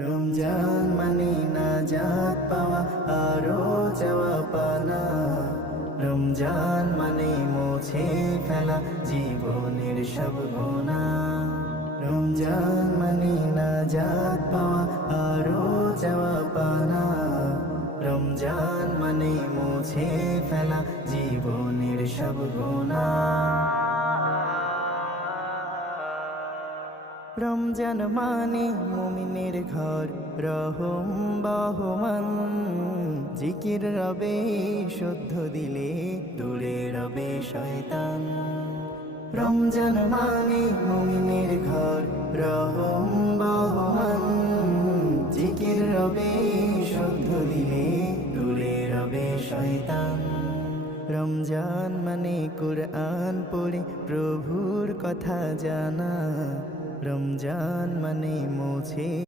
রমজান মানে নাজাত পাওয়া আরো চাওয়া পানা। রমজান মানে মুছে ফেলা জীবনের সব গুনাহ। রমজান মানে নাজাত পাওয়া আরো চাওয়া পানা। রমজান মানে মুছে ফেলা জীবনের সব গুনাহ। রমজান মানে মুমিনের ঘর, রহম বহমান। জিকির রবে শুদ্ধ দিলে দূরে রবে শয়তান। রমজান মানে মুমিনের ঘর, রহম বহমান। জিকির রবে শুদ্ধ দিলে দূরে রবে শয়তান। রমজান মানে কুরআন পড়ে প্রভুর কথা জানা। রমজান মানে মুছে